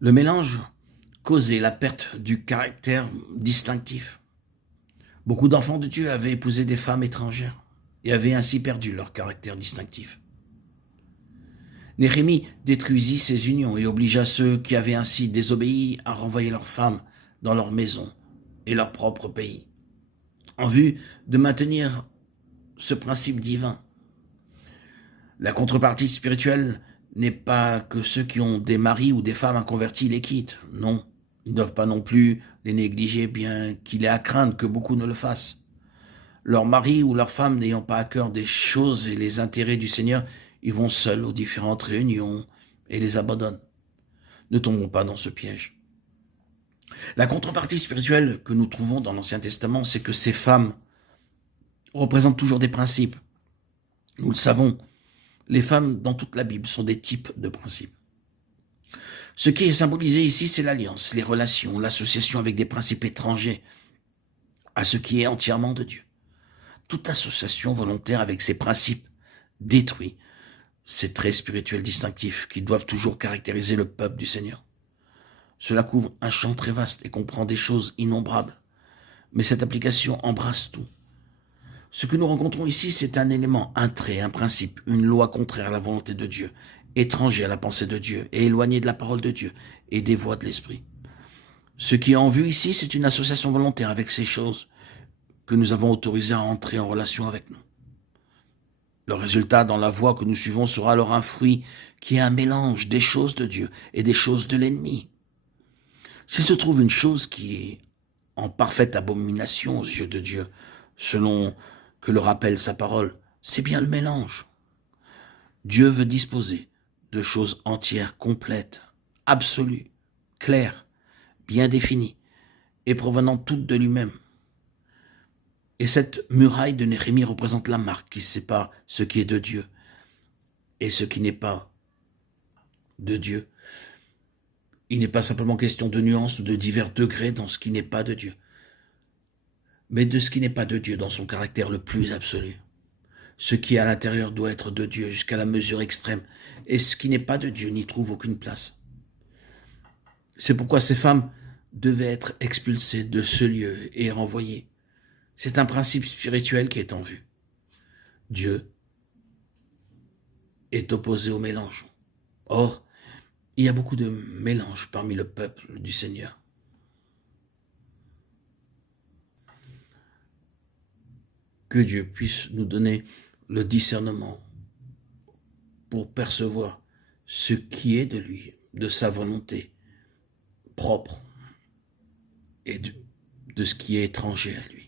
Le mélange causait la perte du caractère distinctif. Beaucoup d'enfants de Dieu avaient épousé des femmes étrangères et avaient ainsi perdu leur caractère distinctif. Néhémie détruisit ces unions et obligea ceux qui avaient ainsi désobéi à renvoyer leurs femmes dans leur maison et leur propre pays, en vue de maintenir ce principe divin. La contrepartie spirituelle n'est pas que ceux qui ont des maris ou des femmes inconvertis les quittent. Non, ils ne doivent pas non plus les négliger, bien qu'il est à craindre que beaucoup ne le fassent. Leur mari ou leur femme n'ayant pas à cœur des choses et les intérêts du Seigneur, ils vont seuls aux différentes réunions et les abandonnent. Ne tombons pas dans ce piège. La contrepartie spirituelle que nous trouvons dans l'Ancien Testament, c'est que ces femmes représentent toujours des principes. Nous le savons, les femmes dans toute la Bible sont des types de principes. Ce qui est symbolisé ici, c'est l'alliance, les relations, l'association avec des principes étrangers à ce qui est entièrement de Dieu. Toute association volontaire avec ces principes détruit ces traits spirituels distinctifs qui doivent toujours caractériser le peuple du Seigneur. Cela couvre un champ très vaste et comprend des choses innombrables, mais cette application embrasse tout. Ce que nous rencontrons ici, c'est un élément, un trait, un principe, une loi contraire à la volonté de Dieu, étranger à la pensée de Dieu et éloigné de la parole de Dieu et des voies de l'Esprit. Ce qui est en vue ici, c'est une association volontaire avec ces choses que nous avons autorisées à entrer en relation avec nous. Le résultat dans la voie que nous suivons sera alors un fruit qui est un mélange des choses de Dieu et des choses de l'ennemi. S'il se trouve une chose qui est en parfaite abomination aux yeux de Dieu, selon que le rappelle sa parole, c'est bien le mélange. Dieu veut disposer de choses entières, complètes, absolues, claires, bien définies et provenant toutes de lui-même. Et cette muraille de Néhémie représente la marque qui sépare ce qui est de Dieu et ce qui n'est pas de Dieu. Il n'est pas simplement question de nuances ou de divers degrés dans ce qui n'est pas de Dieu, mais de ce qui n'est pas de Dieu dans son caractère le plus absolu. Ce qui est à l'intérieur doit être de Dieu jusqu'à la mesure extrême, et ce qui n'est pas de Dieu n'y trouve aucune place. C'est pourquoi ces femmes devaient être expulsées de ce lieu et renvoyées. C'est un principe spirituel qui est en vue. Dieu est opposé au mélange. Or, il y a beaucoup de mélange parmi le peuple du Seigneur. Que Dieu puisse nous donner le discernement pour percevoir ce qui est de lui, de sa volonté propre et de ce qui est étranger à lui.